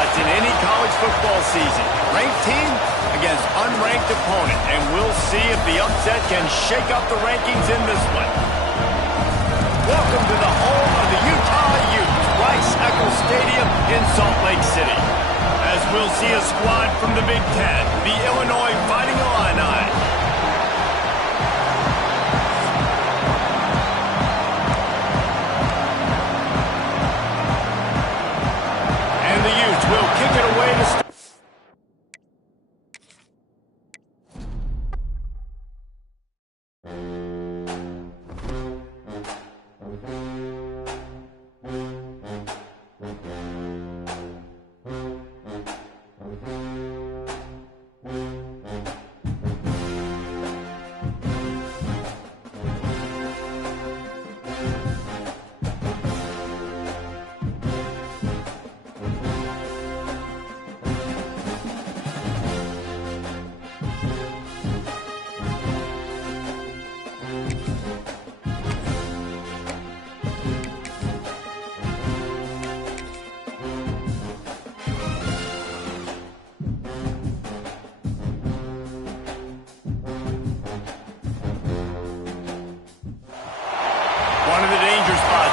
spots in any college football season. Ranked team against unranked opponent, and we'll see if the upset can shake up the rankings in this one. Welcome to the home of the Utah Utes, Rice-Eccles Stadium in Salt Lake City. As we'll see a squad from the Big Ten, the Illinois Fighting Illini. Will kick it away to start.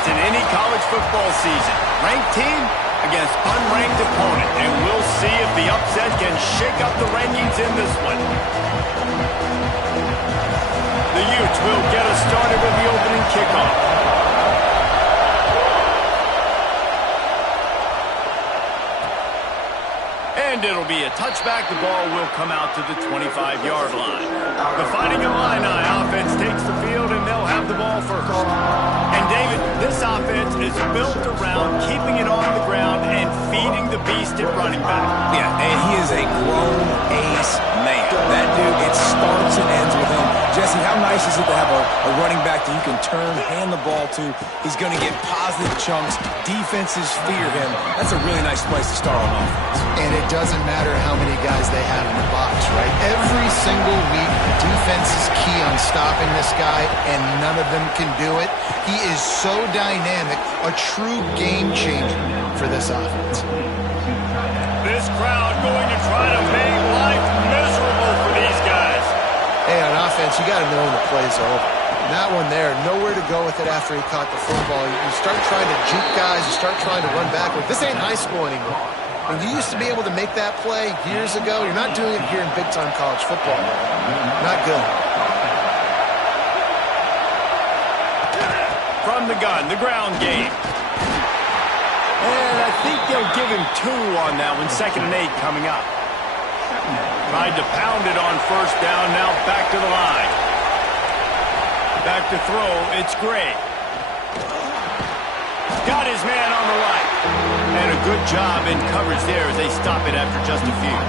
In any college football season, ranked team against unranked opponent, and we'll see if the upset can shake up the rankings in this one. The Utes will get us started with the opening kickoff. And it'll be a touchback. The ball will come out to the 25-yard line. The Fighting Illini offense takes the field, and they'll have the ball first. And David, this offense is built around keeping it on the ground and feeding the beast at running back. Yeah, and he is a grown ace man. That dude, it starts and ends with him. Jesse, how nice is it to have a running back that you can turn, hand the ball to? He's going to get positive chunks. Defenses fear him. That's a really nice place to start on offense. And it doesn't matter how many guys they have in the box, right? Every single week, the defense is key on stopping this guy, and none of them can do it. He is so dynamic, a true game changer for this offense. This crowd going to try to make life miserable for these guys. Hey, on offense, you got to know when the play's over. And that one there, nowhere to go with it after he caught the football. You start trying to juke guys, you start trying to run backward. This ain't high school anymore. When you used to be able to make that play years ago, you're not doing it here in big-time college football. Not good. From the gun, the ground game. And I think they'll give him 2 on that one. 2nd and 8 coming up. Tried to pound it on first down, now back to the line. Back to throw, it's Gray. Got his man on the right. And a good job in coverage there as they stop it after just a few.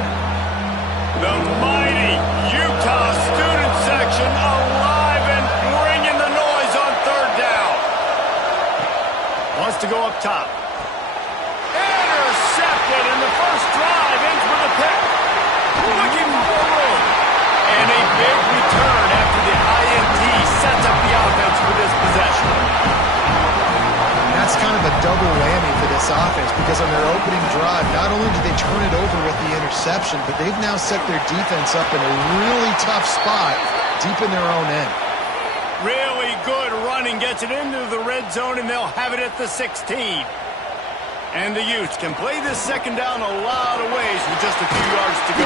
The mighty Utah student section alive and bringing the noise on 3rd down. Wants to go up top. Intercepted, and the first drive ends with a pick. Looking for room. And a big return after the INT sets up the offense for this possession. That's kind of a double whammy for this offense, because on their opening drive, not only did they turn it over with the interception, but they've now set their defense up in a really tough spot deep in their own end. Really good running, gets it into the red zone, and they'll have it at the 16. And the Utes can play this 2nd down a lot of ways with just a few yards to go.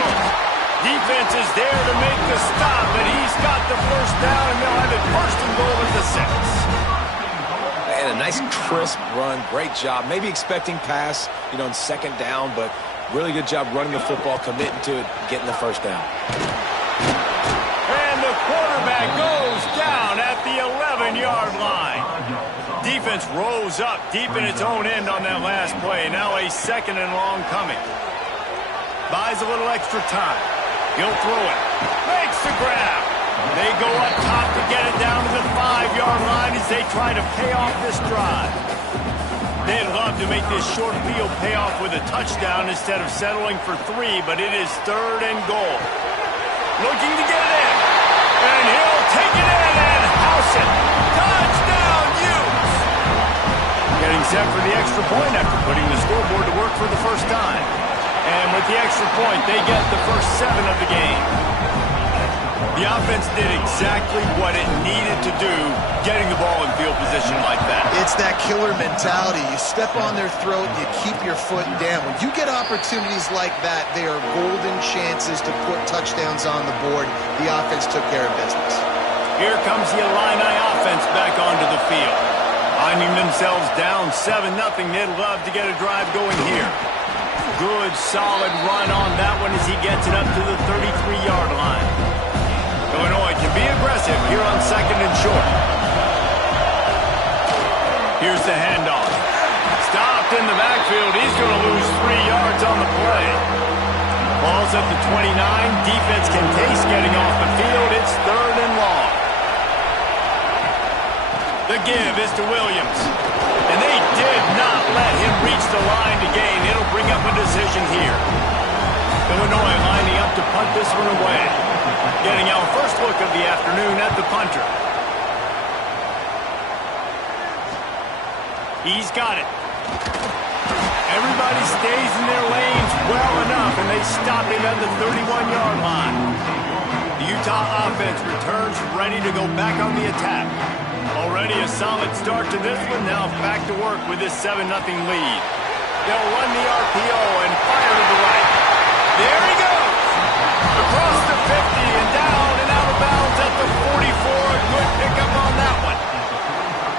Defense is there to make the stop, but he's got the first down, and they'll have it 1st and goal at the 6. And a nice crisp run, great job. Maybe expecting pass, in 2nd down, but really good job running the football, committing to it, getting the 1st down. And the quarterback goes down at the 11-yard line. Defense rose up deep in its own end on that last play. Now a 2nd and long coming. Buys a little extra time. He'll throw it. Makes the grab. They go up top to get it down to the 5-yard line as they try to pay off this drive. They'd love to make this short field pay off with a touchdown instead of settling for 3, but it is 3rd and goal. Looking to get it in. And he'll take it in and house it. Touchdown, Utes! Getting set for the extra point after putting the scoreboard to work for the first time. And with the extra point, they get the first 7 of the game. The offense did exactly what it needed to do, getting the ball in field position like that. It's that killer mentality. You step on their throat, you keep your foot down. When you get opportunities like that, they are golden chances to put touchdowns on the board. The offense took care of business. Here comes the Illini offense back onto the field. Finding themselves down 7-0, they'd love to get a drive going here. Good, solid run on that one as he gets it up to the 33-yard line. Illinois can be aggressive here on 2nd and short. Here's the handoff. Stopped in the backfield. He's going to lose 3 yards on the play. Ball's at the 29. Defense can taste getting off the field. It's 3rd and long. The give is to Williams. And they did not let him reach the line to gain. It'll bring up a decision here. Illinois lining up to punt this one away. Getting our first look of the afternoon at the punter. He's got it. Everybody stays in their lanes well enough, and they stop him at the 31-yard line. The Utah offense returns ready to go back on the attack. Already a solid start to this one. Now back to work with this 7-0 lead. They'll run the RPO and fire to the right. There he goes. Across the 50 and down and out of bounds at the 44. A good pickup on that one.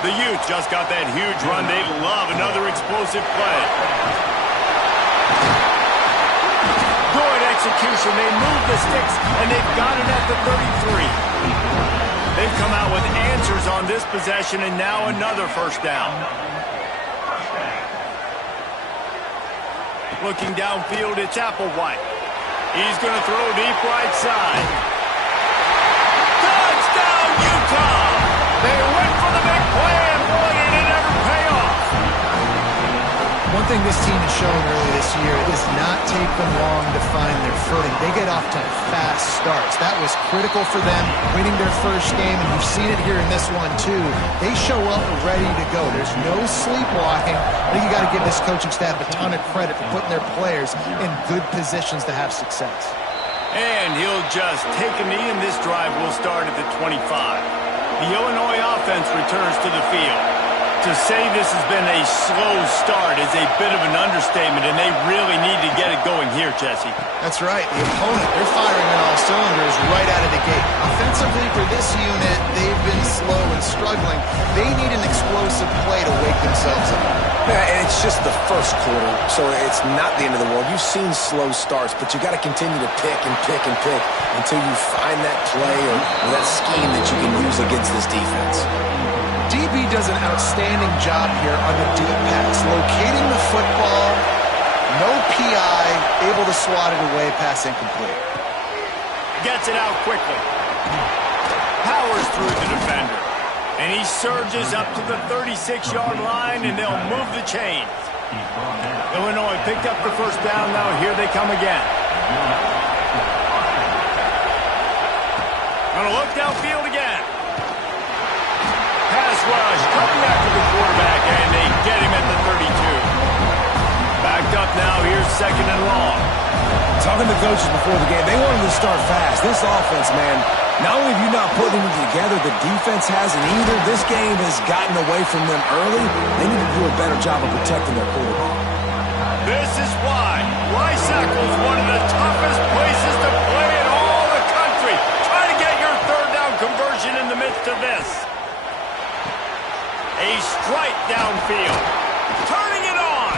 The Utes just got that huge run. They love another explosive play. Good execution. They move the sticks, and they've got it at the 33. They've come out with answers on this possession, and now another first down. Looking downfield, it's Applewhite. He's going to throw deep right side. Touchdown, Utah! They went for the big play, and boy, did it ever pay off. One thing this team has shown early this year, it does not take them long to find their footing. They get off to fast starts. That was critical for them, winning their first game, and you've seen it here in this one, too. They show up ready to go. There's no sleepwalking. I think you got to give this coaching staff a ton of credit for putting their players in good positions to have success. And he'll just take a knee, and this drive will start at the 25. The Illinois offense returns to the field. To say this has been a slow start is a bit of an understatement, and they really need to get it going here, Jesse. That's right. The opponent, they're firing on all cylinders right out of the gate. Offensively for this unit, they've been slow and struggling. They need an explosive play to wake themselves up. Yeah, and it's just the first quarter, so it's not the end of the world. You've seen slow starts, but you got to continue to pick and pick and pick until you find that play or that scheme that you can use against this defense. DB does an outstanding job here on the deep pass, locating the football, no PI, able to swat it away, pass incomplete. Gets it out quickly. Powers through the defender. And he surges up to the 36-yard line, and they'll move the chains. Illinois picked up the first down. Now here they come again. Gonna look downfield again. Pass rush, coming after the quarterback, and they get him at the 32. Backed up now, here's 2nd and long. Talking to coaches before the game, they wanted to start fast. This offense, man, not only have you not put it together, the defense hasn't either. This game has gotten away from them early. They need to do a better job of protecting their quarterback. This is why Lysacle is one of the toughest places to play in all the country. Try to get your 3rd down conversion in the midst of this. A strike downfield. Turning it on.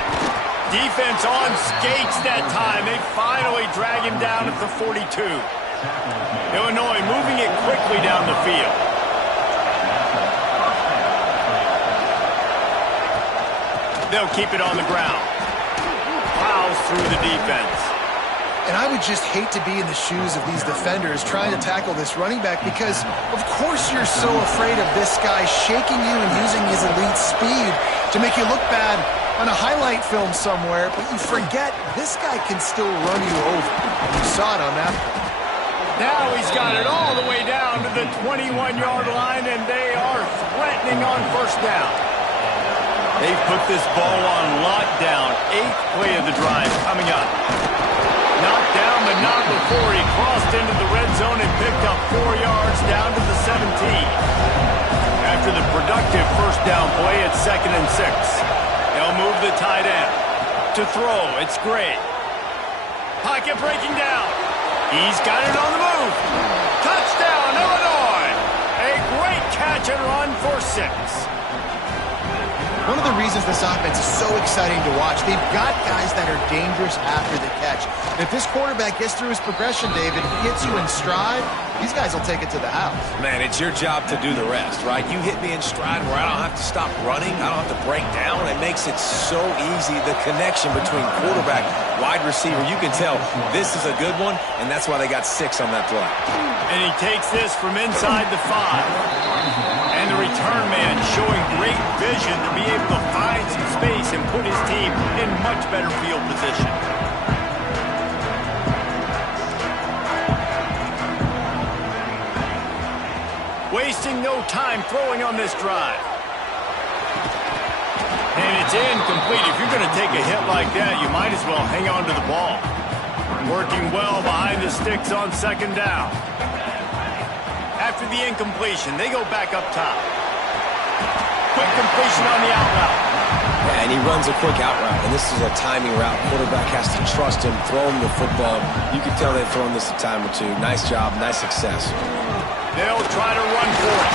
Defense on skates that time. They finally drag him down at the 42. Illinois moving it quickly down the field. They'll keep it on the ground. Plows through the defense. And I would just hate to be in the shoes of these defenders trying to tackle this running back because, of course, you're so afraid of this guy shaking you and using his elite speed to make you look bad on a highlight film somewhere, but you forget this guy can still run you over. You saw it on that play. Now he's got it all the way down to the 21-yard line, and they are threatening on first down. They've put this ball on lockdown. 8th play of the drive coming up. Knocked down, but not before he crossed into the red zone and picked up 4 yards down to the 17. After the productive first down play, it's 2nd and 6. They'll move the tight end. To throw, it's Gray. Pocket breaking down. He's got it on the move. Touchdown, Illinois. A great catch and run for 6. One of the reasons this offense is so exciting to watch, they've got guys that are dangerous after the catch. If this quarterback gets through his progression, David, hits you in stride, these guys will take it to the house. Man, it's your job to do the rest, right? You hit me in stride where I don't have to stop running. I don't have to break down. It makes it so easy. The connection between quarterback, wide receiver, you can tell this is a good one, and that's why they got 6 on that play. And he takes this from inside the 5. And the return man showing great vision to be able to find some space and put his team in much better field position. Wasting no time throwing on this drive. And it's incomplete. If you're going to take a hit like that, you might as well hang on to the ball. Working well behind the sticks on 2nd down. After the incompletion, they go back up top. Quick completion on the out route. Yeah, and he runs a quick out route, and this is a timing route. Quarterback has to trust him, throw him the football. You can tell they've thrown this a time or two. Nice job, nice success. They'll try to run for it.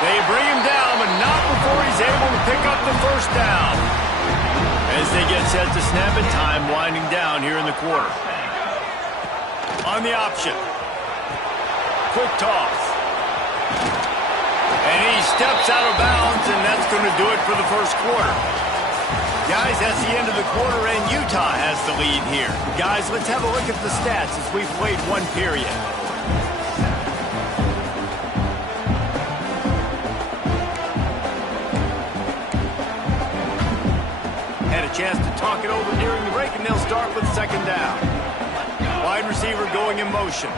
They bring him down, but not before he's able to pick up the first down. As they get set to snap it, time winding down here in the quarter. On the option. Quick toss. And he steps out of bounds, and that's going to do it for the first quarter. Guys, that's the end of the quarter, and Utah has the lead here. Guys, let's have a look at the stats as we've played 1 period. Had a chance to talk it over during the break, and they'll start with 2nd down. Wide receiver going in motion.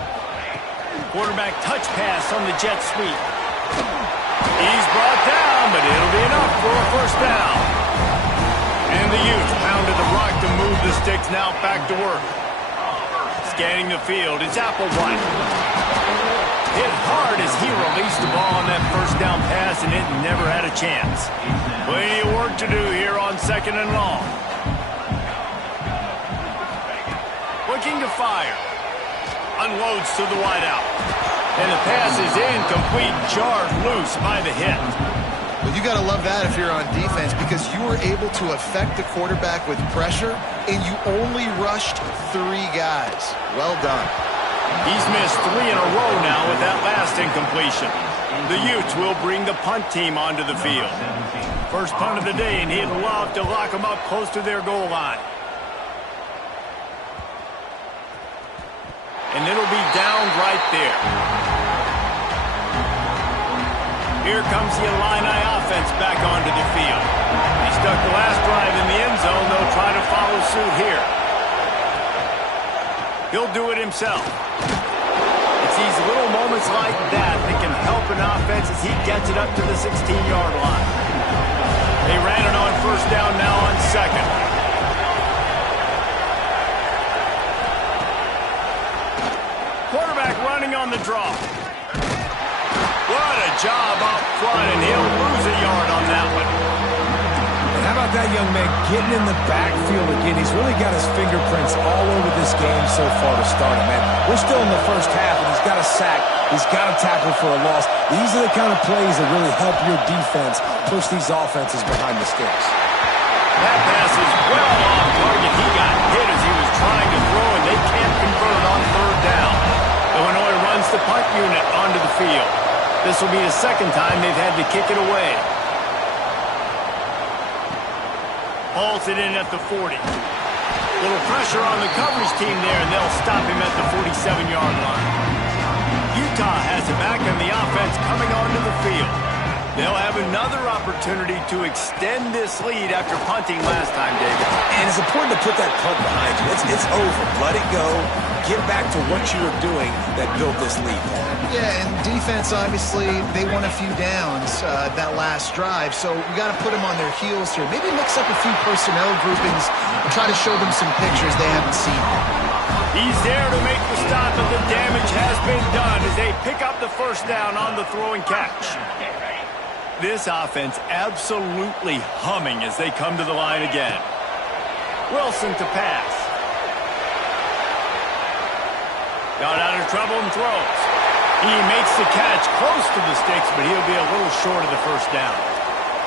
Quarterback touch pass on the jet sweep. He's brought down, but it'll be enough for a first down. And the Utes pounded the rock to move the sticks now back to work. Scanning the field, it's Applewhite. Hit hard as he released the ball on that first down pass, and it never had a chance. Plenty of work to do here on 2nd and long. Looking to fire. Unloads to the wideout. And the pass is incomplete, jarred loose by the hit. Well, you got to love that if you're on defense, because you were able to affect the quarterback with pressure, and you only rushed 3 guys. Well done. He's missed 3 in a row now with that last incompletion. The Utes will bring the punt team onto the field. First punt of the day, and he'd love to lock them up close to their goal line. And it'll be down right there. Here comes the Illini offense back onto the field. He stuck the last drive in the end zone. They'll try to follow suit here. He'll do it himself. It's these little moments like that that can help an offense as he gets it up to the 16-yard line. They ran it on first down, now on 2nd. Quarterback running on the draw. What a job out front, and he'll lose a yard on that one. And how about that young man getting in the backfield again? He's really got his fingerprints all over this game so far to start it, man. We're still in the first half, and he's got a sack. He's got a tackle for a loss. These are the kind of plays that really help your defense push these offenses behind the sticks. That pass is well off target. He got hit as he was trying to throw, and they can't convert on 3rd down. Illinois runs the punt unit onto the field. This will be the 2nd time they've had to kick it away. Hauls it in at the 40. Little pressure on the coverage team there, and they'll stop him at the 47-yard line. Utah has it back, and the offense coming onto the field. They'll have another opportunity to extend this lead after punting last time, David. And it's important to put that punt behind you. It's over. Let it go. Get back to what you were doing that built this lead. Yeah, and defense, obviously, they won a few downs that last drive, so we got to put them on their heels here. Maybe mix up a few personnel groupings try to show them some pictures they haven't seen yet. He's there to make the stop, but the damage has been done as they pick up the first down on the throw and catch. This offense absolutely humming as they come to the line again. Wilson to pass. Got out of trouble and throws. He makes the catch close to the sticks, but he'll be a little short of the first down.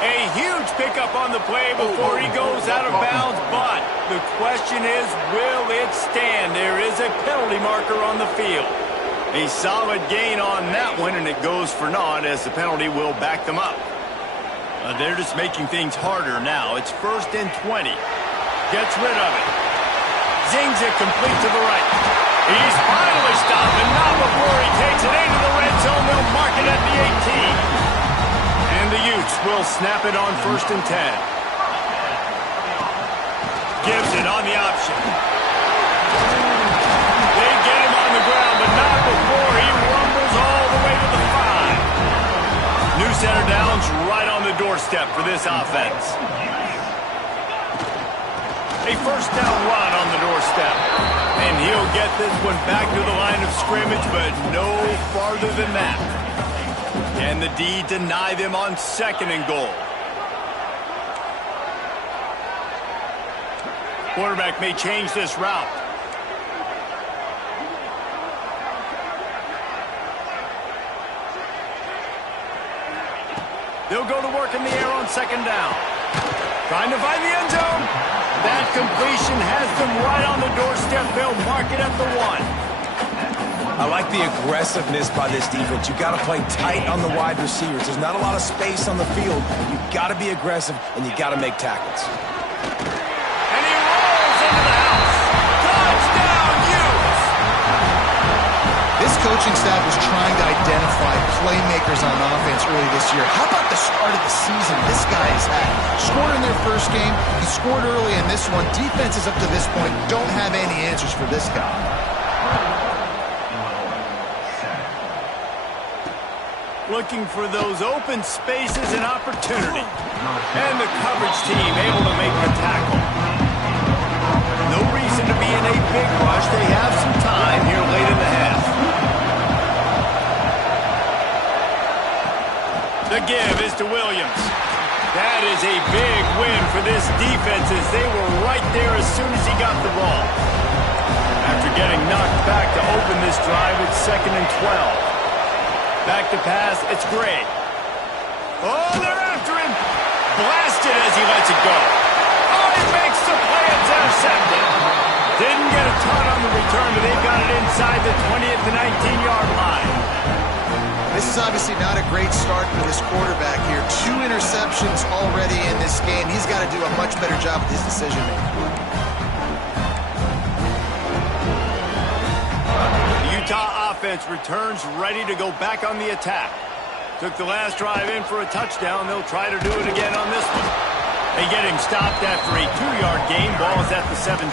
A huge pickup on the play before he goes out of bounds, but the question is, will it stand? There is a penalty marker on the field. A solid gain on that one, and it goes for naught as the penalty will back them up. They're just making things harder now. It's 1st and 20. Gets rid of it. Zings it complete to the right. He's finally stopped, and not before he takes it into the red zone. They'll mark it at the 18. And the Utes will snap it on 1st and 10. Gives it on the option. They get him on the ground, but not before he rumbles all the way to the 5. New center downs right on the doorstep for this offense. A first down run on the doorstep. And he'll get this one back to the line of scrimmage, but no farther than that. And the D deny them on 2nd and goal. Quarterback may change this route. They'll go to work in the air on 2nd down. Trying to find the end zone. That completion has them right on the doorstep. They'll mark it at the 1. I like the aggressiveness by this defense. You've got to play tight on the wide receivers. There's not a lot of space on the field. You've got to be aggressive, and you've got to make tackles. And he rolls into the house. Touchdown, Utes! This coaching staff was trying to identify playmakers on offense early this year. How about the start of the season this guy has had? Scored in their first game. He scored early in this one. Defenses up to this point don't have any answers for this guy. Looking for those open spaces and opportunity. And the coverage team able to make the tackle. No reason to be in a big rush. They have some time here late in the half. The give is to Williams. That is a big win for this defense as they were right there as soon as he got the ball. After getting knocked back to open this drive, it's 2nd and 12. Back to pass, it's Gray. Oh, they're after him. Blasted as he lets it go. Oh, he makes the play. It's intercepted. Didn't get a ton on the return, but they've got it inside the 20 at the 19-yard line. This is obviously not a great start for this quarterback here. 2 interceptions already in this game. He's got to do a much better job with his decision-making. Utah offense returns ready to go back on the attack. Took the last drive in for a touchdown. They'll try to do it again on this one. They get him stopped after a 2-yard gain. Ball's at the 17.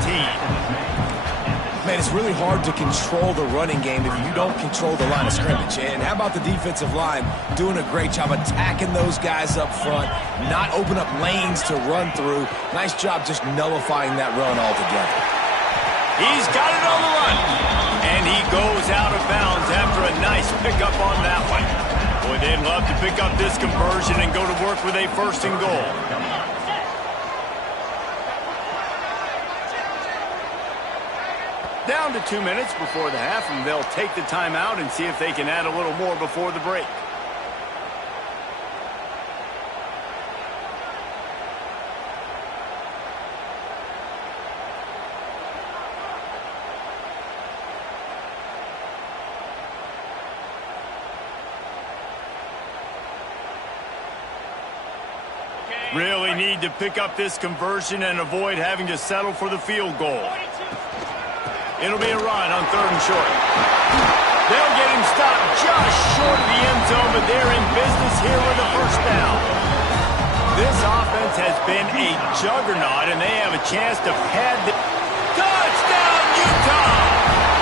Man, it's really hard to control the running game if you don't control the line of scrimmage. And how about the defensive line doing a great job attacking those guys up front, not open up lanes to run through. Nice job just nullifying that run altogether. He's got it on the run. And he goes out of bounds after a nice pickup on that one. Boy, they'd love to pick up this conversion and go to work with a 1st and goal. Down to 2 minutes before the half, and they'll take the timeout and see if they can add a little more before the break. Really need to pick up this conversion and avoid having to settle for the field goal. It'll be a run on 3rd and short. They'll get him stopped just short of the end zone, but they're in business here with a 1st down. This offense has been a juggernaut, and they have a chance to pad the... Touchdown, Utah!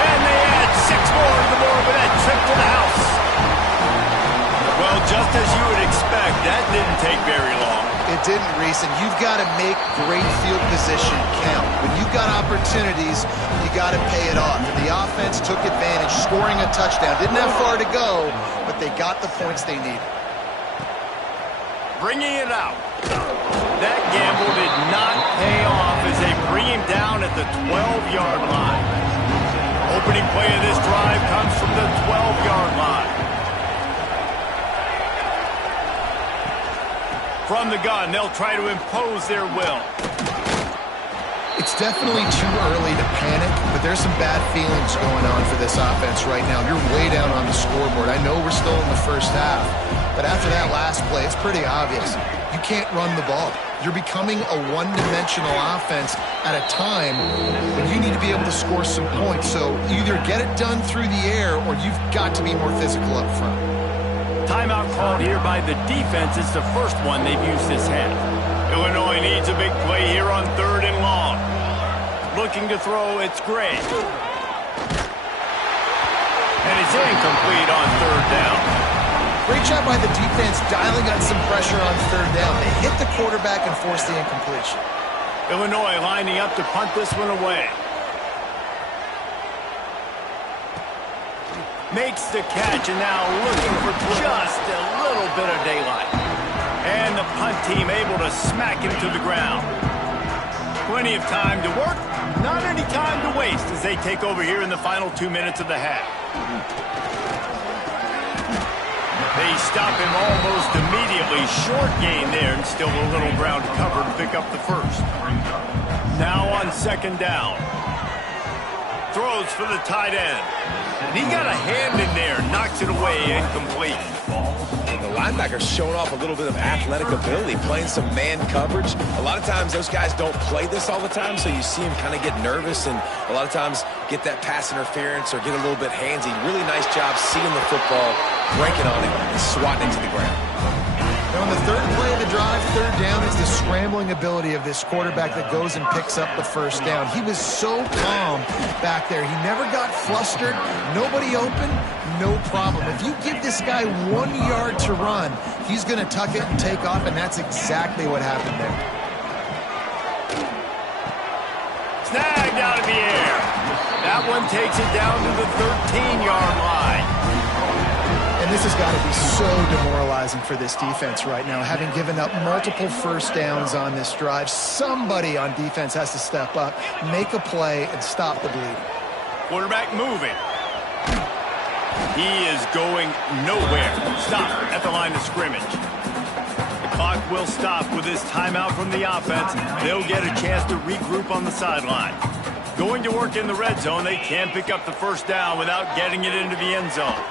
And they add 6 more to the board with that trip to the house. Well, just as you would expect, that didn't take very long. It didn't, Reese, and you've got to make great field position count. When you've got opportunities, you got to pay it off. And the offense took advantage, scoring a touchdown. Didn't have far to go, but they got the points they needed. Bringing it out. That gamble did not pay off as they bring him down at the 12-yard line. Opening play of this drive comes from the 12-yard line. From the gun, they'll try to impose their will. It's definitely too early to panic, but there's some bad feelings going on for this offense right now. You're way down on the scoreboard. I know we're still in the first half, but after that last play, it's pretty obvious. You can't run the ball. You're becoming a one-dimensional offense at a time when you need to be able to score some points. So either get it done through the air or you've got to be more physical up front. Timeout called here by the defense. It's the first one they've used this half. Illinois needs a big play here on 3rd and long. Looking to throw, it's Gray. And it's incomplete on 3rd down. Great job by the defense dialing on some pressure on 3rd down. They hit the quarterback and forced the incompletion. Illinois lining up to punt this one away. Makes the catch and now looking for just a little bit of daylight. And the punt team able to smack him to the ground. Plenty of time to work, not any time to waste as they take over here in the final 2 minutes of the half. They stop him almost immediately. Short gain there and still a little ground to cover to pick up the first. Now on 2nd down. Throws for the tight end. And he got a hand in there, knocks it away, incomplete. The linebacker's showing off a little bit of athletic ability, playing some man coverage. A lot of times those guys don't play this all the time, so you see him kind of get nervous and a lot of times get that pass interference or get a little bit handsy. Really nice job seeing the football, breaking on it, and swatting it to the ground. Now, on the 3rd play of the drive, 3rd down, it's the scrambling ability of this quarterback that goes and picks up the 1st down. He was so calm back there. He never got flustered. Nobody open, no problem. If you give this guy 1 yard to run, he's going to tuck it and take off, and that's exactly what happened there. Snagged out of the air. That one takes it down to the 13-yard line. And this has got to be so demoralizing for this defense right now, having given up multiple 1st downs on this drive. Somebody on defense has to step up, make a play, and stop the bleeding. Quarterback moving. He is going nowhere. Stop at the line of scrimmage. The clock will stop with this timeout from the offense. They'll get a chance to regroup on the sideline. Going to work in the red zone, they can't pick up the 1st down without getting it into the end zone.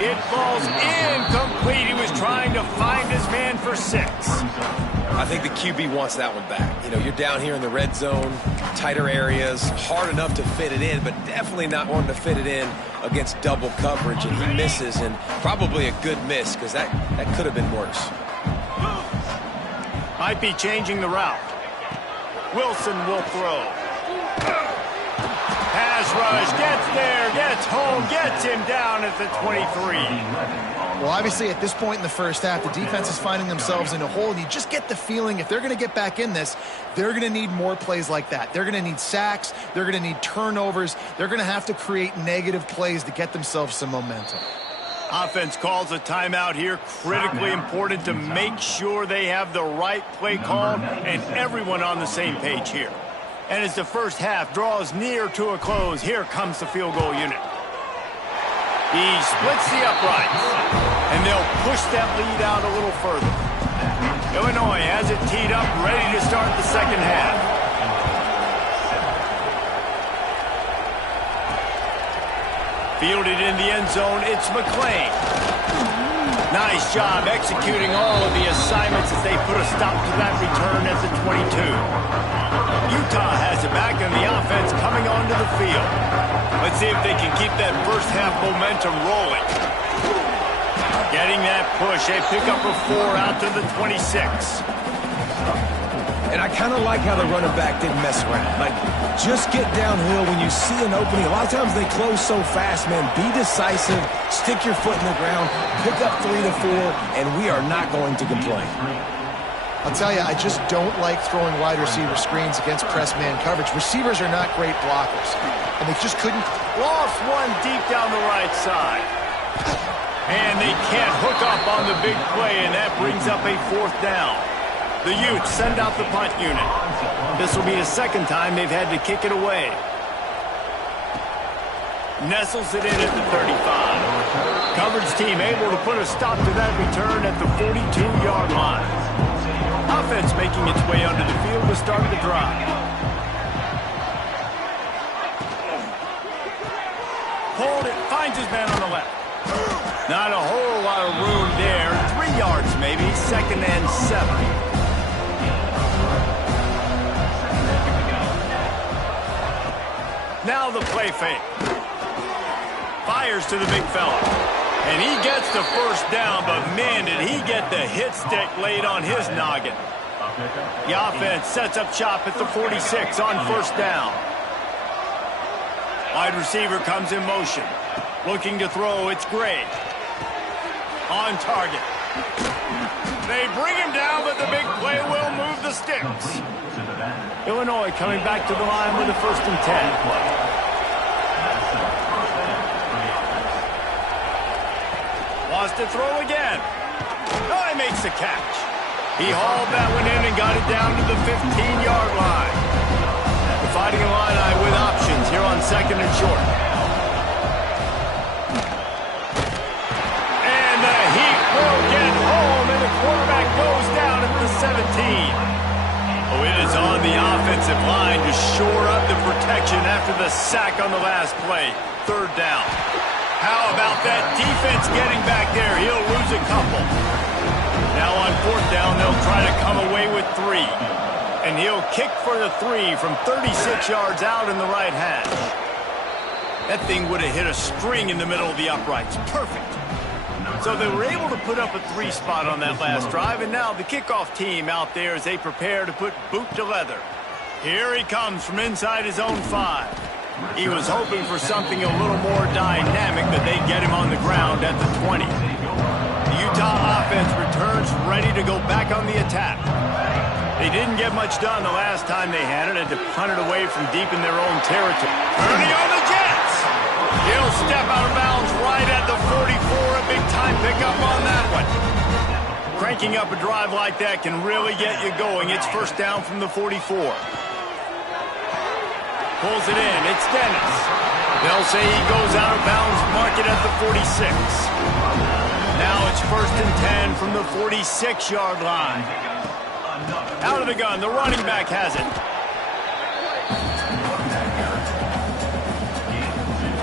It falls incomplete. He was trying to find his man for 6. I think the QB wants that one back. You know, you're down here in the red zone, tighter areas, hard enough to fit it in, but definitely not wanting to fit it in against double coverage, and he misses, and probably a good miss because that could have been worse. Might be changing the route. Wilson will throw. Pass rush, gets there, gets home, gets him down at the 23. Well, obviously, at this point in the first half, the defense is finding themselves in a hole, and you just get the feeling if they're going to get back in this, they're going to need more plays like that. They're going to need sacks. They're going to need turnovers. They're going to have to create negative plays to get themselves some momentum. Offense calls a timeout here. Critically important to make sure they have the right play called and everyone on the same page here. And as the first half draws near to a close, here comes the field goal unit. He splits the uprights, and they'll push that lead out a little further. Illinois has it teed up, ready to start the second half. Fielded in the end zone, it's McClain. Nice job executing all of the assignments as they put a stop to that return at the 22. Utah has it back, and the offense coming onto the field. Let's see if they can keep that first half momentum rolling. Getting that push, a pickup of 4 out to the 26. And I kind of like how the running back didn't mess around. Like, just get downhill when you see an opening. A lot of times they close so fast, man. Be decisive, stick your foot in the ground, pick up 3 to 4, and we are not going to complain. I'll tell you, I just don't like throwing wide receiver screens against press man coverage. Receivers are not great blockers, and they just couldn't. Lost one deep down the right side. And they can't hook up on the big play, and that brings up a 4th down. The Utes send out the punt unit. This will be the second time they've had to kick it away. Nestles it in at the 35. Coverage team able to put a stop to that return at the 42-yard line. Offense making its way under the field to start the drive. Hold it, finds his man on the left. Not a whole lot of room there. 3 yards maybe, 2nd and 7. Now the play fake. Fires to the big fella. And he gets the first down, but man, did he get the hit stick laid on his noggin. The offense sets up shop at the 46 on 1st down. Wide receiver comes in motion. Looking to throw, it's Gray. On target. They bring him down, but the big play will move the sticks. Illinois coming back to the line with a 1st and 10. Wants to throw again. Oh, he makes the catch. He hauled that one in and got it down to the 15-yard line. The Fighting Illini with options here on 2nd and short. And the Heat will get home, and the quarterback goes down at the 17. Oh, it is on the offensive line to shore up the protection after the sack on the last play. 3rd down. How about that defense getting back there? He'll lose a couple. Now on 4th down, they'll try to come away with 3. And he'll kick for the 3 from 36 yards out in the right hash. That thing would have hit a string in the middle of the uprights. Perfect. So they were able to put up a 3 spot on that last drive, and now the kickoff team out there as they prepare to put boot to leather. Here he comes from inside his own 5. He was hoping for something a little more dynamic, but they get him on the ground at the 20. The Utah offense returns ready to go back on the attack. They didn't get much done the last time they had it, had to punt it away from deep in their own territory. Purdy on the Jets! He'll step out of bounds right at the 44, a big-time pickup on that one. Cranking up a drive like that can really get you going. It's 1st down from the 44. Pulls it in. It's Dennis. They'll say he goes out of bounds, mark it at the 46. Now it's 1st and 10 from the 46-yard line. Out of the gun. The running back has it.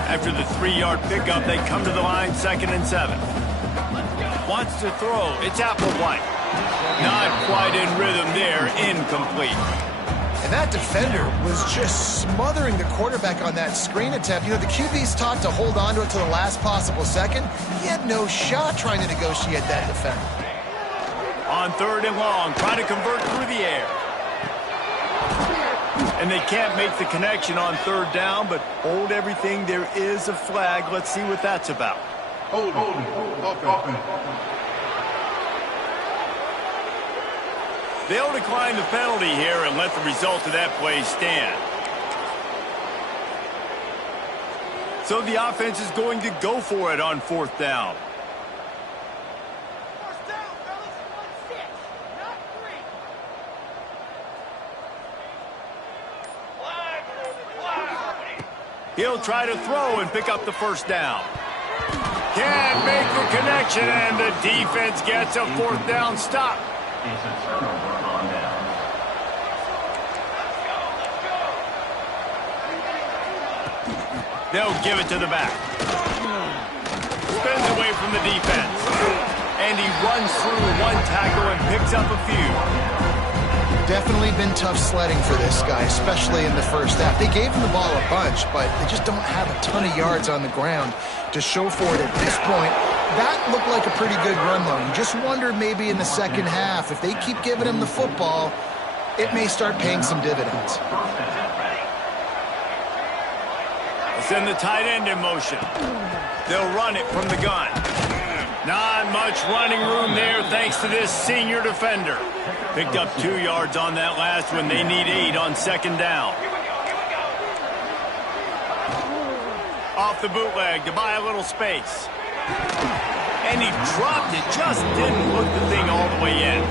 After the 3-yard pickup, they come to the line 2nd and 7. Wants to throw. It's Applewhite. Not quite in rhythm there. Incomplete. And that defender was just smothering the quarterback on that screen attempt. You know, the QB's taught to hold on to it to the last possible second. He had no shot trying to negotiate that defender. On 3rd and long, trying to convert through the air. And they can't make the connection on 3rd down, but hold everything. There is a flag. Let's see what that's about. Hold. They'll decline the penalty here and let the result of that play stand. So the offense is going to go for it on 4th down. First down, fellas. 1-6, not 3. He'll try to throw and pick up the 1st down. Can't make the connection, and the defense gets a 4th down stop. They'll give it to the back. Spins away from the defense. And he runs through 1 tackle and picks up a few. Definitely been tough sledding for this guy, especially in the first half. They gave him the ball a bunch, but they just don't have a ton of yards on the ground to show for it at this point. That looked like a pretty good run, though. You just wonder maybe in the second half, if they keep giving him the football, it may start paying some dividends. Send the tight end in motion. They'll run it from the gun. Not much running room there thanks to this senior defender. Picked up 2 yards on that last one. They need 8 on second down. Off the bootleg to buy a little space. And he dropped it. Just didn't hook the thing all the way in.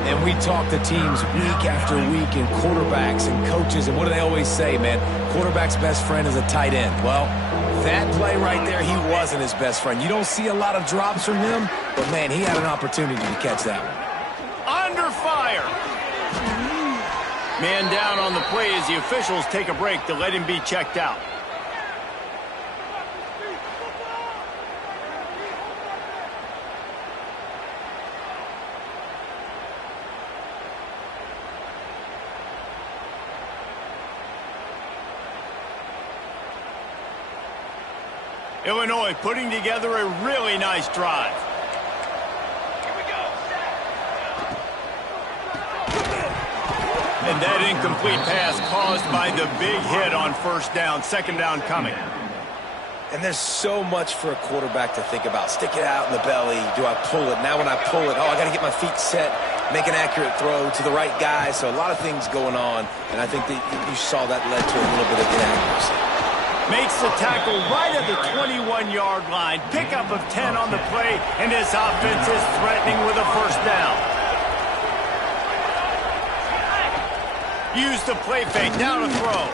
And we talk to teams week after week and quarterbacks and coaches, and what do they always say, man? Quarterback's best friend is a tight end. Well, that play right there, he wasn't his best friend. You don't see a lot of drops from him, but, man, he had an opportunity to catch that one. Under fire. Man down on the play as the officials take a break to let him be checked out. Illinois putting together a really nice drive. Here we go. And that incomplete pass caused by the big hit on first down. Second down coming. And there's so much for a quarterback to think about. Stick it out in the belly. Do I pull it? Now when I pull it, I got to get my feet set, make an accurate throw to the right guy. So a lot of things going on, and I think that you saw that led to a little bit of inaccuracy. Makes the tackle right at the 21-yard line. Pickup of 10 on the play, and this offense is threatening with a first down. Use the play fake, down to throw.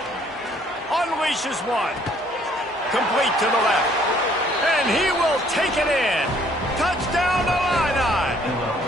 Unleashes one. Complete to the left. And he will take it in. Touchdown to Illini.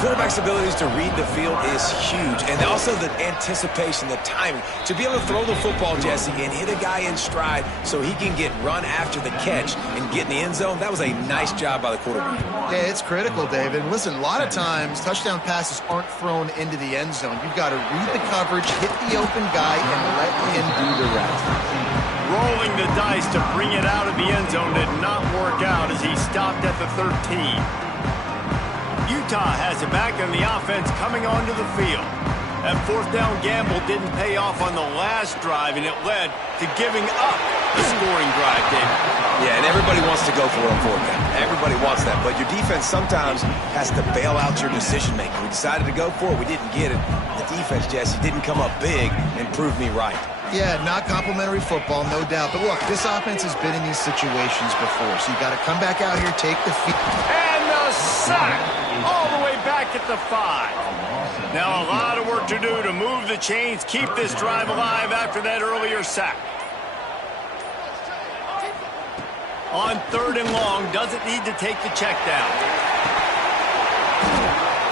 Quarterback's abilities to read the field is huge, and also the anticipation, the timing. To be able to throw the football, Jesse, and hit a guy in stride so he can get run after the catch and get in the end zone, that was a nice job by the quarterback. Yeah, it's critical, David. And listen, a lot of times touchdown passes aren't thrown into the end zone. You've got to read the coverage, hit the open guy, and let him do the rest. Rolling the dice to bring it out of the end zone did not work out as he stopped at the 13. Utah has it back on the offense coming onto the field. That fourth down gamble didn't pay off on the last drive, and it led to giving up the scoring drive, David. Yeah, and everybody wants to go for it on fourth down. Everybody wants that, but your defense sometimes has to bail out your decision-making. We decided to go for it. We didn't get it. The defense, Jesse, didn't come up big and prove me right. Yeah, not complimentary football, no doubt. But look, this offense has been in these situations before, so you got to come back out here, take the field. And the sack all the way back at the 5. Now a lot of work to do to move the chains, keep this drive alive after that earlier sack. On third and long, doesn't need to take the check down.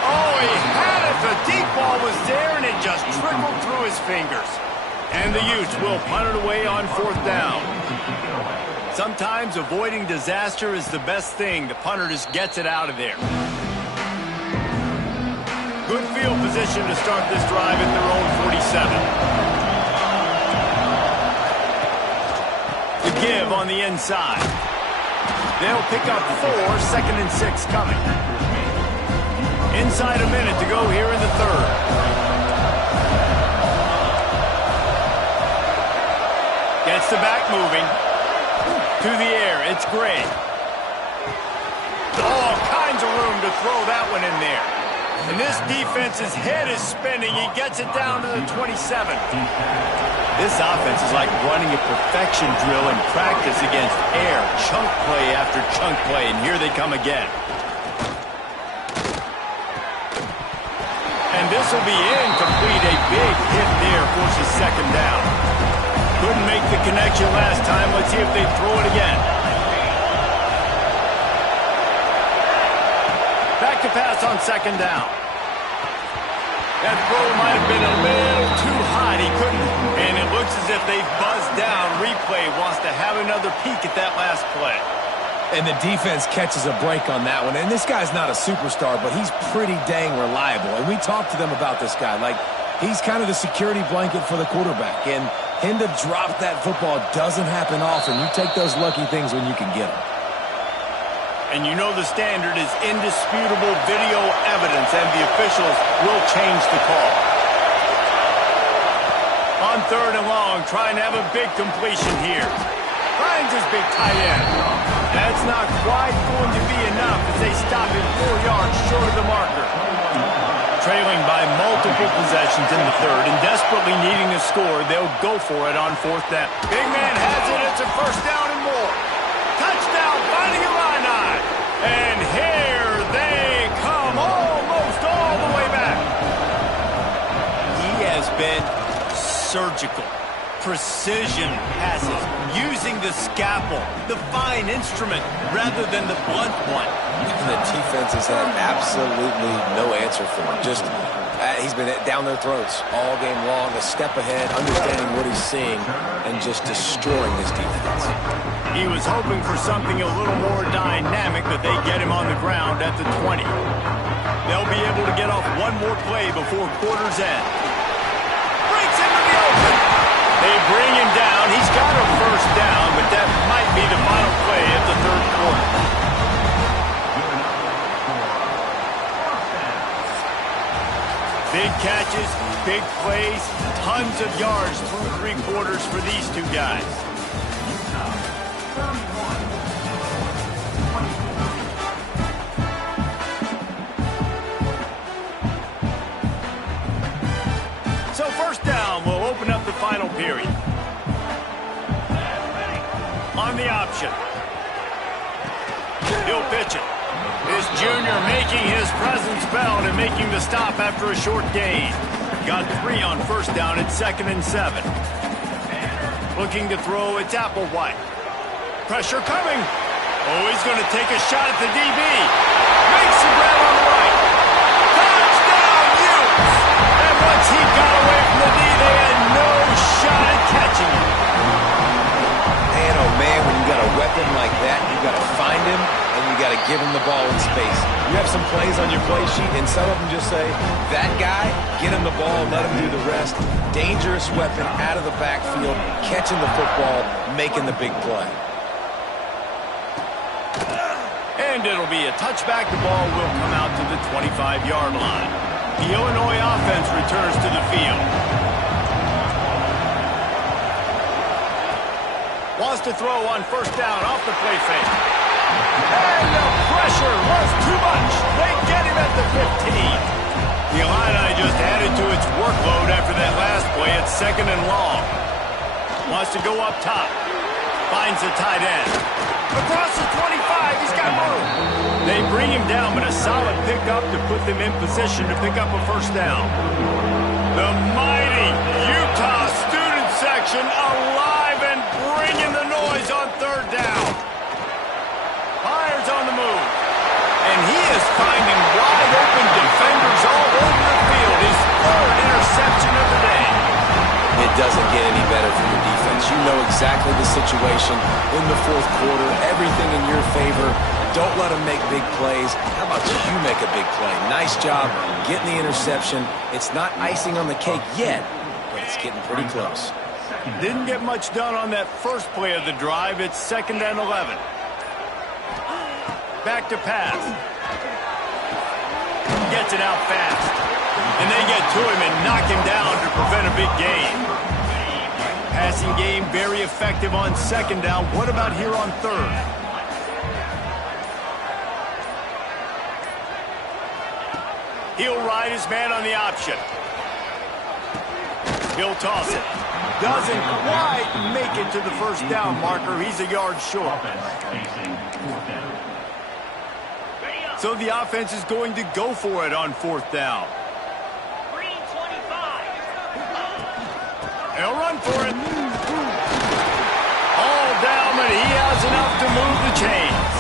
Oh, he had it. The deep ball was there, and it just trickled through his fingers. And the Utes will punt it away on fourth down. Sometimes avoiding disaster is the best thing. The punter just gets it out of there. Good field position to start this drive at their own 47. The give on the inside. They'll pick up 4, second and 6 coming. Inside a minute to go here in the third. Gets the back moving. To the air, it's Gray. All kinds of room to throw that one in there. And this defense's head is spinning. He gets it down to the 27. This offense is like running a perfection drill in practice against air. Chunk play after chunk play, and here they come again. And this will be incomplete. A big hit there forces second down. Couldn't make the connection last time. Let's see if they throw it again. Back to pass on second down. That throw might have been a little too hot. He couldn't. And it looks as if they've buzzed down. Replay wants to have another peek at that last play. And the defense catches a break on that one. And this guy's not a superstar, but he's pretty dang reliable. And we talked to them about this guy. Like, he's kind of the security blanket for the quarterback. And him to drop that football doesn't happen often. You take those lucky things when you can get them. And you know the standard is indisputable video evidence, and the officials will change the call. On 3rd and long, trying to have a big completion here. Finds his big tight end. That's not quite going to be enough as they stop him 4 yards short of the marker. Trailing by multiple possessions in the 3rd and desperately needing a score, they'll go for it on 4th down. Big man has it. It's a 1st down and more. Touchdown, finding Ncaa. And here they come, almost all the way back. He has been surgical. Precision passes, using the scalpel, the fine instrument, rather than the blunt one. And the defense has had absolutely no answer for him. Just, he's been down their throats all game long, a step ahead, understanding what he's seeing, and just destroying this defense. He was hoping for something a little more dynamic, but they get him on the ground at the 20. They'll be able to get off one more play before quarter's end. Breaks into the open. They bring him down. He's got a 1st down, but that might be the final play of the 3rd quarter. Big catches, big plays, tons of yards through 3 quarters for these two guys. So 1st down will open up the final period. On the option. He'll pitch it. This junior making his presence felt and making the stop after a short gain. Got 3 on 1st down at 2nd and 7. Looking to throw, it's Applewhite. Pressure coming. Oh, he's going to take a shot at the DB. Makes the grab on the right. Touchdown, Utes! And once he got away from the D, they had no shot at catching him. Man, oh man, when you got a weapon like that, you got to find him, and you got to give him the ball in space. You have some plays on your play sheet, and some of them just say, that guy, get him the ball, let him do the rest. Dangerous weapon out of the backfield, catching the football, making the big play. And it'll be a touchback. The ball will come out to the 25-yard line. The Illinois offense returns to the field. Wants to throw on 1st down off the play fake. And the pressure was too much. They get him at the 15. The Illini just added to its workload after that last play at 2nd and long. Wants to go up top. Finds the tight end. Across the 25, he's got room. They bring him down, but a solid pickup to put them in position to pick up a 1st down. The mighty Utah student section alive and bringing the noise on 3rd down. Fires on the move. And he is finding wide open defenders all over the field. His 3rd interception of the day. It doesn't get any better for your defense. You know exactly the situation in the 4th quarter. Everything in your favor. Don't let them make big plays. How about you make a big play? Nice job getting the interception. It's not icing on the cake yet, but it's getting pretty close. Didn't get much done on that first play of the drive. It's 2nd and 11. Back to pass. Gets it out fast. And they get to him and knock him down to prevent a big gain. Passing game very effective on 2nd down. What about here on 3rd? He'll ride his man on the option. He'll toss it. Doesn't quite make it to the 1st down marker. He's a yard short. So the offense is going to go for it on 4th down. They'll run for it. All down, but he has enough to move the chains.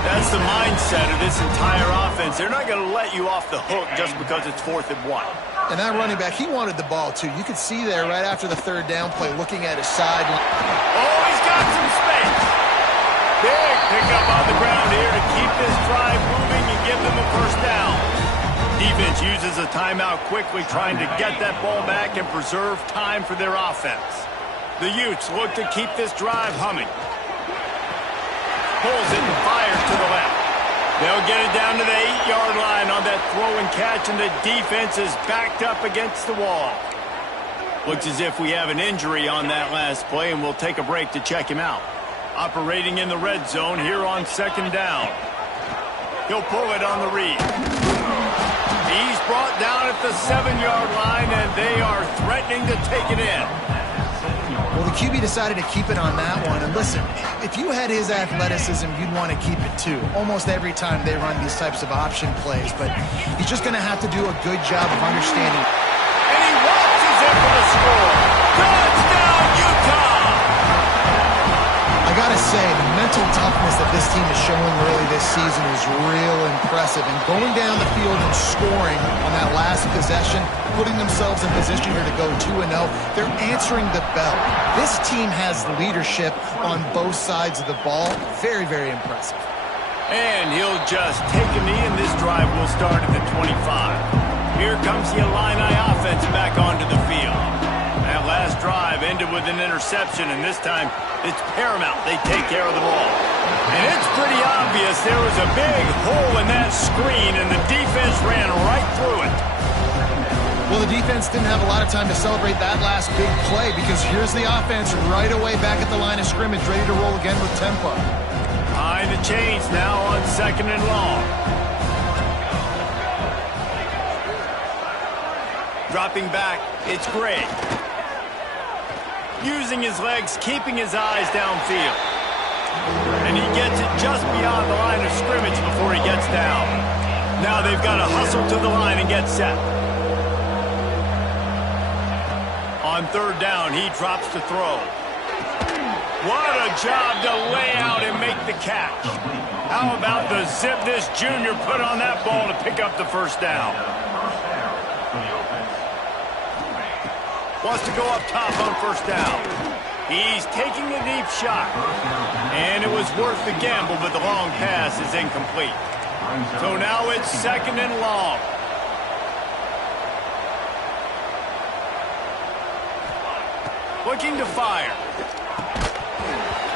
That's the mindset of this entire offense. They're not going to let you off the hook just because it's 4th and 1. And that running back, he wanted the ball, too. You could see there right after the 3rd down play, looking at his sideline. Oh, he's got some space. Big pickup on the ground here to keep this drive moving and give them a 1st down. Defense uses a timeout quickly, trying to get that ball back and preserve time for their offense. The Utes look to keep this drive humming. Pulls it and fires to the left. They'll get it down to the 8-yard line on that throw and catch, and the defense is backed up against the wall. Looks as if we have an injury on that last play, and we'll take a break to check him out. Operating in the red zone here on second down. He'll pull it on the read. He's brought down at the 7-yard line, and they are threatening to take it in. Well, the QB decided to keep it on that one. And listen, if you had his athleticism, you'd want to keep it too. Almost every time they run these types of option plays. But he's just going to have to do a good job of understanding. And he watches it for the score. Touchdown, Utah! I got to say, the mental toughness that this team is showing early this season is real impressive. And going down the field and scoring on that last possession, putting themselves in position here to go 2-0, they're answering the bell. This team has leadership on both sides of the ball. Very, very impressive. And he'll just take a knee, and this drive will start at the 25. Here comes the Illini offense back onto the field. That last drive ended with an interception, and this time it's paramount they take care of the ball. And it's pretty obvious there was a big hole in that screen, and the defense ran right through it. Well, the defense didn't have a lot of time to celebrate that last big play because here's the offense right away back at the line of scrimmage, ready to roll again with tempo. Behind the chains now on second and long. Dropping back, it's Gray. Using his legs, keeping his eyes downfield. And he gets it just beyond the line of scrimmage before he gets down. Now they've got to hustle to the line and get set. On third down, he drops to throw. What a job to lay out and make the catch. How about the zip this junior put on that ball to pick up the first down? Wants to go up top on first down. He's taking a deep shot. And it was worth the gamble, but the long pass is incomplete. So now it's second and long. Looking to fire.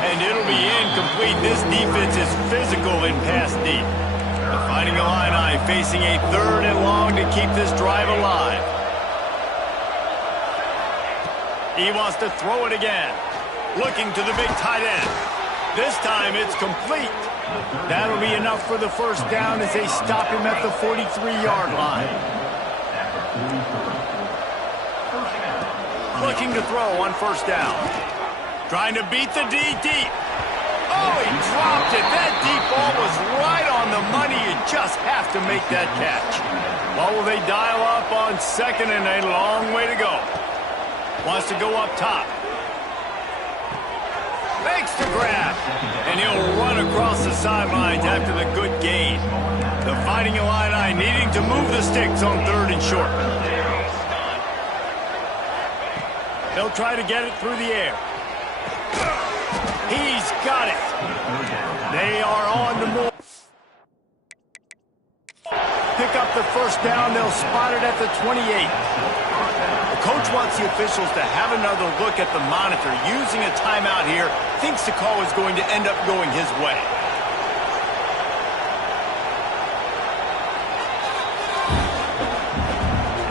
And it'll be incomplete. This defense is physical in pass deep. The Fighting Illini facing a third and long to keep this drive alive. He wants to throw it again. Looking to the big tight end. This time it's complete. That'll be enough for the first down as they stop him at the 43-yard line. Looking to throw on first down. Trying to beat the D deep. Oh, he dropped it. That deep ball was right on the money. You just have to make that catch. Well, will they dial up on second and a long way to go? Wants to go up top. Makes the grab. And he'll run across the sidelines after the good gain. The Fighting Illini needing to move the sticks on third and short. They'll try to get it through the air. He's got it. They are on the move. Pick up the first down. They'll spot it at the 28. The coach wants the officials to have another look at the monitor. Using a timeout here, thinks the call is going to end up going his way.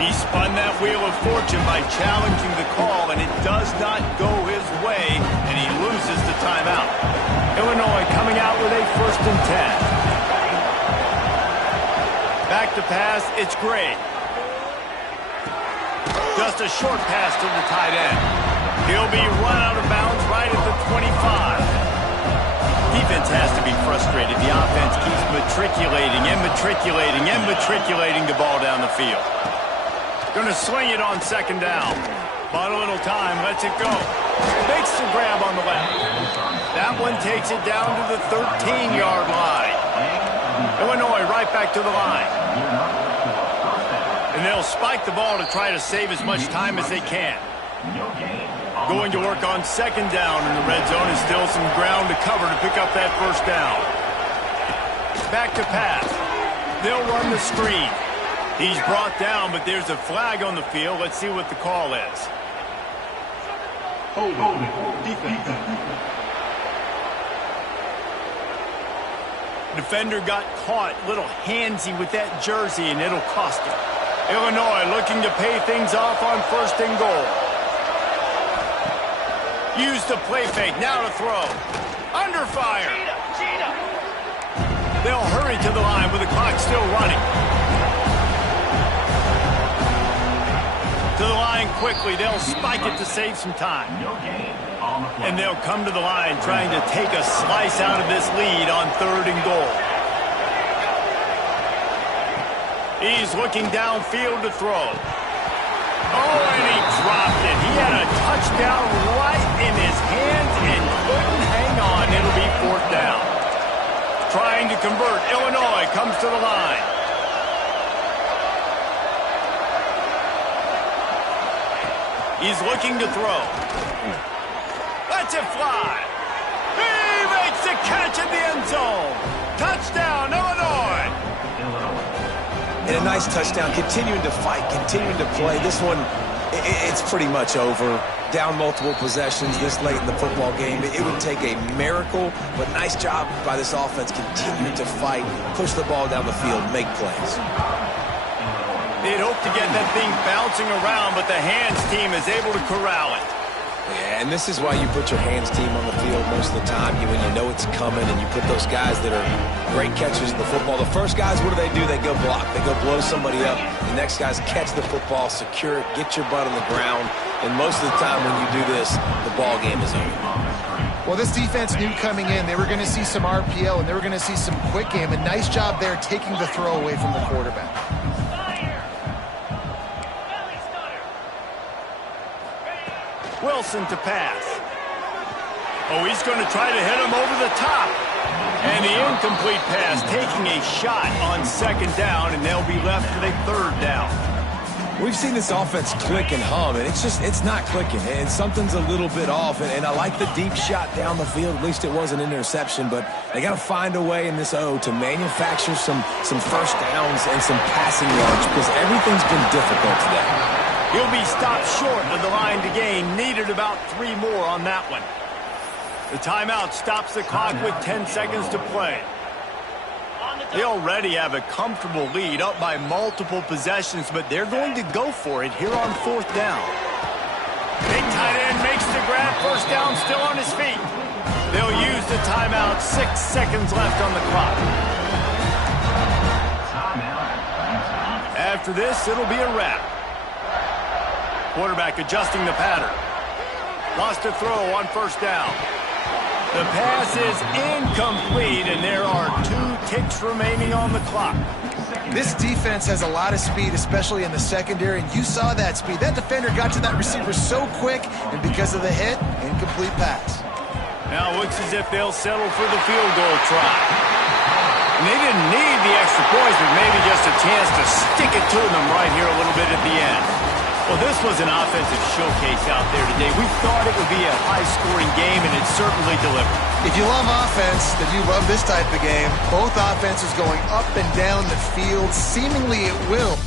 He spun that wheel of fortune by challenging the call, and it does not go his way, and he loses the timeout. Illinois coming out with a 1st and 10. Back to pass, it's Gray. Just a short pass to the tight end. He'll be run out of bounds right at the 25. Defense has to be frustrated. The offense keeps matriculating the ball down the field. Going to sling it on second down. Bought a little time, lets it go. Makes the grab on the left. That one takes it down to the 13-yard line. Illinois right back to the line. And they'll spike the ball to try to save as much time as they can. Going to work on second down in the red zone, and still some ground to cover to pick up that first down. Back to pass. They'll run the screen. He's brought down, but there's a flag on the field. Let's see what the call is. Defender got caught, little handsy with that jersey, and it'll cost him. Illinois looking to pay things off on 1st and goal. Use the play fake. Now to throw. Under fire. They'll hurry to the line with the clock still running. To the line quickly. They'll spike it to save some time. And they'll come to the line trying to take a slice out of this lead on 3rd and goal. He's looking downfield to throw. Oh, and he dropped it. He had a touchdown right in his hands and couldn't hang on. It'll be 4th down. Trying to convert. Illinois comes to the line. He's looking to throw. Lets it fly. He makes the catch in the end zone. Touchdown, Illinois. And a nice touchdown, continuing to fight, continuing to play. This one, it's pretty much over. Down multiple possessions this late in the football game. It would take a miracle, but nice job by this offense continuing to fight, push the ball down the field, make plays. They'd hope to get that thing bouncing around, but the hands team is able to corral it. Yeah, and this is why you put your hands team on the field most of the time when you know it's coming, and you put those guys that are great catchers of the football. The first guys, what do? They go block. They go blow somebody up. The next guys catch the football, secure it, get your butt on the ground. And most of the time when you do this, the ball game is over. Well, this defense knew coming in they were going to see some RPO and they were going to see some quick game. A nice job there taking the throw away from the quarterback. Wilson to pass. Oh, he's going to try to hit him over the top. And the incomplete pass taking a shot on 2nd down, and they'll be left with a 3rd down. We've seen this offense click and hum, and it's not clicking, and something's a little bit off. And I like the deep shot down the field. At least it was an interception, but they got to find a way in this O to manufacture some first downs and some passing yards because everything's been difficult today. He'll be stopped short of the line to gain. Needed about 3 more on that one. The timeout stops the clock with 10 seconds to play. They already have a comfortable lead, up by multiple possessions, but they're going to go for it here on 4th down. Big tight end makes the grab. 1st down, still on his feet. They'll use the timeout. 6 seconds left on the clock. After this, it'll be a wrap. Quarterback adjusting the pattern. Lost a throw on 1st down. The pass is incomplete, and there are 2 ticks remaining on the clock. This defense has a lot of speed, especially in the secondary, and you saw that speed. That defender got to that receiver so quick, and because of the hit, incomplete pass. Now it looks as if they'll settle for the field goal try. And they didn't need the extra points, but maybe just a chance to stick it to them right here a little bit at the end. Well, this was an offensive showcase out there today. We thought it would be a high-scoring game, and it certainly delivered. If you love offense, then you love this type of game. Both offenses going up and down the field. Seemingly it will.